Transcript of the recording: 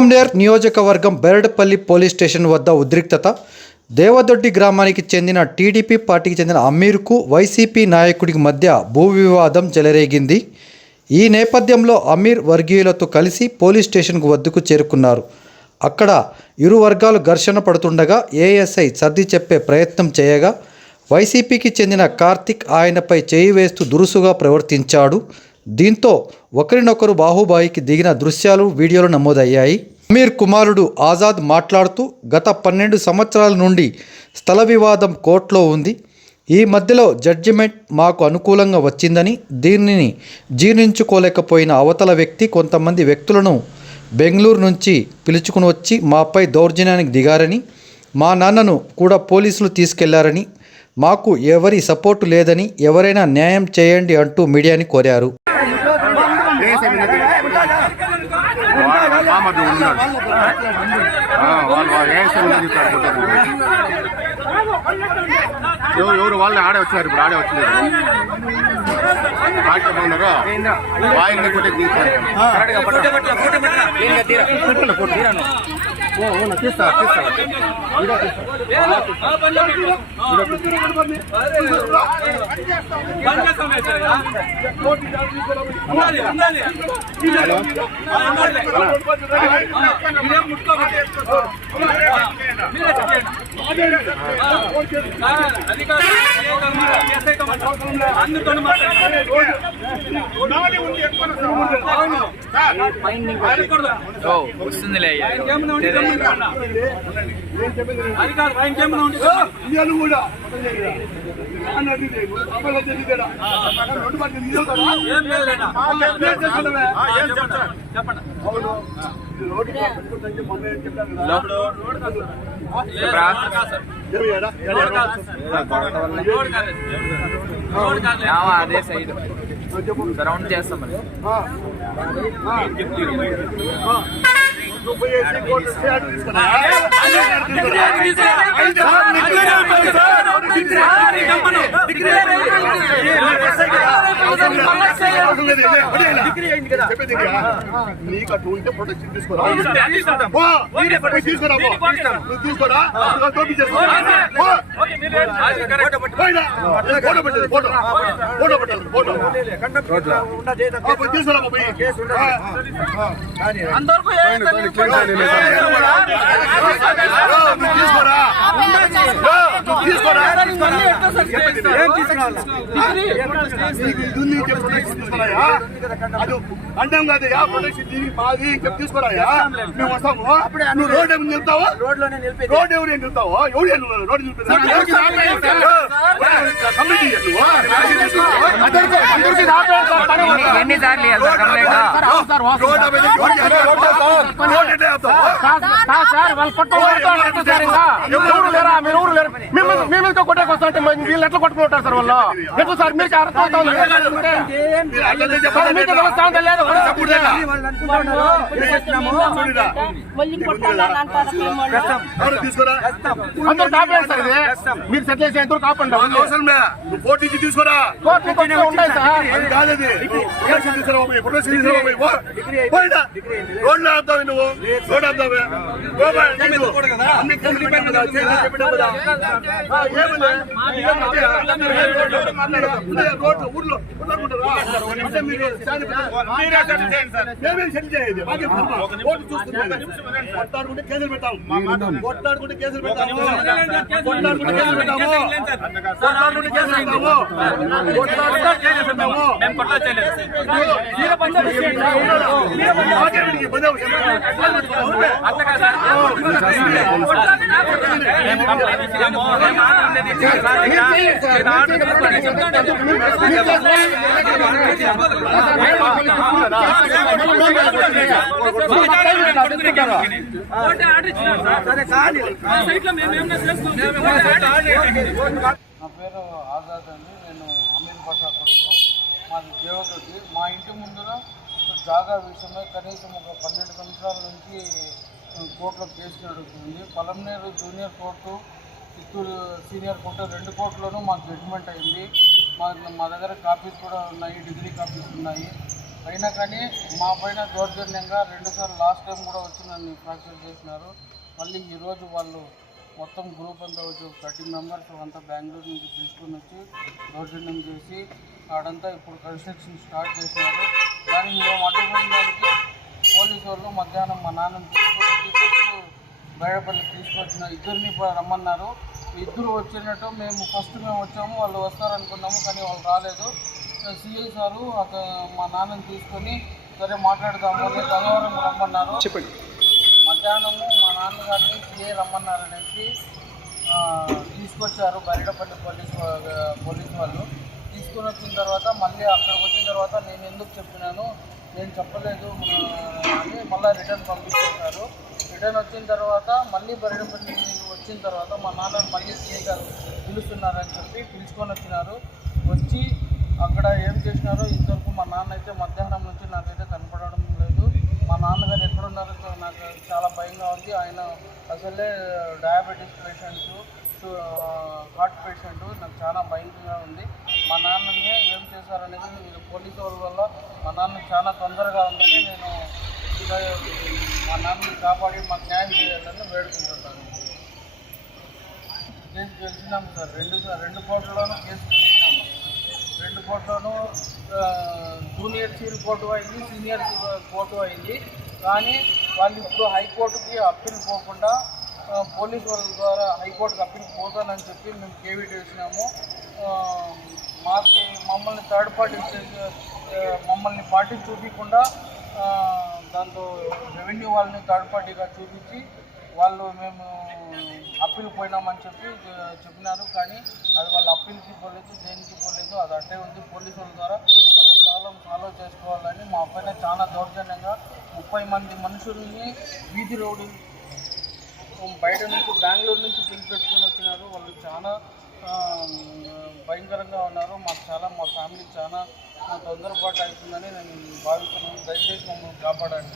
పలంనేర్ నియోజకవర్గం బెరడపల్లి police station వద్ద ఉద్రిక్తత. దేవదొడ్డి గ్రామానికి చెందిన టీడీపీ పార్టీకి చెందిన అమీర్కు వైసీపీ నాయకుడికి మధ్య భూ వివాదం చెలరేగింది. ఈ నేపథ్యంలో అమీర్ వర్గీయులతో కలిసి పోలీస్ స్టేషన్కు వద్దకు చేరుకున్నారు. అక్కడ ఇరు వర్గాలు ఘర్షణ పడుతుండగా ఏఎస్ఐ సర్ది చెప్పే ప్రయత్నం చేయగా వైసీపీకి చెందిన కార్తిక్ ఆయనపై చేయి వేస్తూ దురుసుగా ప్రవర్తించాడు. దీంతో ఒకరినొకరు బాహుబాయికి దిగిన దృశ్యాలు వీడియోలు నమోదయ్యాయి. అమీర్ కుమారుడు ఆజాద్ మాట్లాడుతూ గత పన్నెండు సంవత్సరాల నుండి స్థల వివాదం కోర్టులో ఉంది. ఈ మధ్యలో జడ్జిమెంట్ మాకు అనుకూలంగా వచ్చిందని దీనిని జీర్ణించుకోలేకపోయిన అవతల వ్యక్తి కొంతమంది వ్యక్తులను బెంగళూరు నుంచి పిలుచుకుని వచ్చి మాపై దౌర్జన్యానికి దిగారని మా నాన్నను కూడా పోలీసులు తీసుకెళ్ళారని మాకు ఎవరి సపోర్టు లేదని ఎవరైనా న్యాయం చేయండి అంటూ మీడియాని కోరారు. మామూలు ఉన్నాడు వాళ్ళు వాళ్ళు ఏ సమయం ఎవరు ఎవరు ఆడే వచ్చినారు ఇప్పుడు ఆడే వచ్చలేదు ఆడే ఉన్నారా బాయిల్ తీస్తా తీస్తా వస్తుందిలే అయ్యా ఇయ్యాలు కూడా? అదే సైడ్ సరౌండ్ చేస్తాం మరి? నీకు అటు ఉంటే ప్రొటెక్షన్ తీసుకోరా తీసుకురా తీసుకోరా. ఫోటో ఫోటో ఫోటో అందరికీ తీసుకోరా నువ్వు తీసుకోరా ఏం తీసుకురావాలా? నీకు ఇది ఉంది, చెప్పు, ప్రొటెక్షన్ తీసుకురాయా? అది అంటాం కదా ప్రొటెక్షన్ దీనికి మాది చెప్పు తీసుకురాయా మేము వస్తాము నువ్వు రోడ్ ఏమి నిలుపుతావా రోడ్ ఎవరు ఏం మీరు ఎవరు లేరు నిలుపుతావు? రోడ్ నిలుపుతావా? వేస్తావా? సార్ వాళ్ళు ఎట్లా కొట్టుకుంటారు సార్ వాళ్ళు? సార్ మీకు అర్థం సార్. మీకు తీసుకురా? అందరూ కాపాడు సార్ ఇది. మీరు సెటిల్ చేసే ఎంతవరకు కాపాడు కోర్టు నుంచి తీసుకురా. కోర్టు ఉంటాయి సార్. కాదు. రోడ్లో ఆపుతావు నువ్వు. రోడ్ ఆపుతావే. అన్ని చెప్పినాం రోడ్లు, ఊర్లో అంటే మీరు. మేమేం సెటిల్ చేయదు. కోర్టు చూస్తుంది. కొట్లాడుకుంటే కేసులు కొట్లాడుకుంటే కేసులు పెట్టాము కొట్లాడుకుంటే కేసులు పెట్టాము కొట్లాడుకుంటే కేసులు పెట్టాము కొట్లాడుకుంటే కేసులు పెట్టాము మాకే వీడికి నా పేరు ఆజాద్ అండి. నేను అమీర్ భాషా కొడుకు. మాది దేవతోటి మా ఇంటి ముందర జాగా విషయమై కనీసం ఒక పన్నెండు సంవత్సరాల నుంచి కోర్టులో కేసు నడుస్తుంది Palamaneru junior court Chittoor senior court రెండు కోర్టులోనూ మాకు జడ్జిమెంట్ అయింది. మా మా దగ్గర కాపీస్ కూడా ఉన్నాయి డిగ్రీ కాపీస్ ఉన్నాయి. అయినా కానీ మా పైన దౌర్జన్యంగా రెండుసార్లు లాస్ట్ టైం కూడా వచ్చి నన్ను ఫ్రాక్చర్ చేసినారు. మళ్ళీ ఈరోజు వాళ్ళు మొత్తం గ్రూప్ అంతా వచ్చి థర్టీ మెంబర్స్ అంతా బెంగళూరు నుంచి తీసుకొని వచ్చి దౌర్జన్యం చేసి ఆడంతా ఇప్పుడు కన్స్ట్రక్షన్ స్టార్ట్ చేసినారు. దానికి మేము అడ్డుకున్న దానికి పోలీసు వాళ్ళు మధ్యాహ్నం మా నాన్నని తీసుకొని వచ్చి ఫస్ట్ బయటపల్లి తీసుకొచ్చిన ఇద్దరిని రమ్మన్నారు. ఇద్దరు వచ్చినట్టు మేము ఫస్ట్ మేము వచ్చాము వాళ్ళు వస్తారనుకున్నాము కానీ వాళ్ళు రాలేదు. సిఐ సారు మా నాన్నని తీసుకొని సరే మాట్లాడదాము అని గంగవరం రమ్మన్నారు. చెప్పండి. మధ్యాహ్నము మా నాన్నగారిని సిఐ రమ్మన్నారనేసి తీసుకొచ్చారు బరిడపల్లి పోలీస్ పోలీస్ వాళ్ళు. తీసుకొని వచ్చిన తర్వాత మళ్ళీ అక్కడికి వచ్చిన తర్వాత నేను ఎందుకు చెప్పినాను? నేను చెప్పలేదు. అని మళ్ళీ రిటర్న్ పంపించేశారు. రిటర్న్ వచ్చిన తర్వాత మళ్ళీ బరిడపల్లి వచ్చిన తర్వాత మా నాన్న మళ్ళీ సిఐ గారు పిలుస్తున్నారని చెప్పి పిలుచుకొని వచ్చినారు. వచ్చి అక్కడ ఏం చేసినారో ఇంతవరకు మా నాన్న అయితే మధ్యాహ్నం నుంచి నాకైతే కనపడడం లేదు. మా నాన్నగారు ఎక్కడున్నారో నాకు చాలా భయంగా ఉంది. ఆయన అసలే డయాబెటీస్ పేషెంట్ హార్ట్ పేషెంట్ నాకు చాలా భయంగా ఉంది. మా నాన్నని ఏం చేశారనేది మీరు పోలీసు వాళ్ళ వల్ల మా నాన్న చాలా తొందరగా ఉందని నేను మా నాన్నని కాపాడి మాకు న్యాయం చేయాలని వేడుకుంటున్నాను. కేసు గెలిచినాము సార్. రెండు సార్ రెండు కోట్లలోనూ కేసు గెలిచినాము రెండు కోట్లను జూనియర్ సివిల్ కోర్టు అయింది సీనియర్ కోర్టు అయింది. కానీ వాళ్ళు ఇప్పుడు హైకోర్టుకి అప్పీల్ పోకుండా పోలీసు పోలీస్ వాళ్ళ ద్వారా హైకోర్టుకి అప్పీల్ పోతానని చెప్పి మేము కేవీటీ వేసినాము. మాకు మమ్మల్ని థర్డ్ పార్టీ మమ్మల్ని పార్టీ చూపించకుండా దాంతో రెవెన్యూ వాళ్ళని థర్డ్ పార్టీగా చూపించి వాళ్ళు మేము అప్పీల్ పోయినామని చెప్పి చెప్పినారు. కానీ అది వాళ్ళ అప్పీల్కి పోలేదు దేనికి పోలేదు అది అట్టే ఉంది. పోలీసుల ద్వారా వాళ్ళు ప్రాబ్లం సాల్వ్ చేసుకోవాలని మా పైన చాలా దౌర్జన్యంగా ముప్పై మంది మనుషుల్ని వీధి రోడ్డు బయట నుంచి బెంగళూరు నుంచి పిలిపెట్టుకుని వచ్చినారు. వాళ్ళు చాలా భయంకరంగా ఉన్నారు. మాకు చాలా మా ఫ్యామిలీకి చాలా తొందరపాటు అవుతుందని నేను భావిస్తున్నాను. దయచేసి మమ్మల్ని కాపాడండి.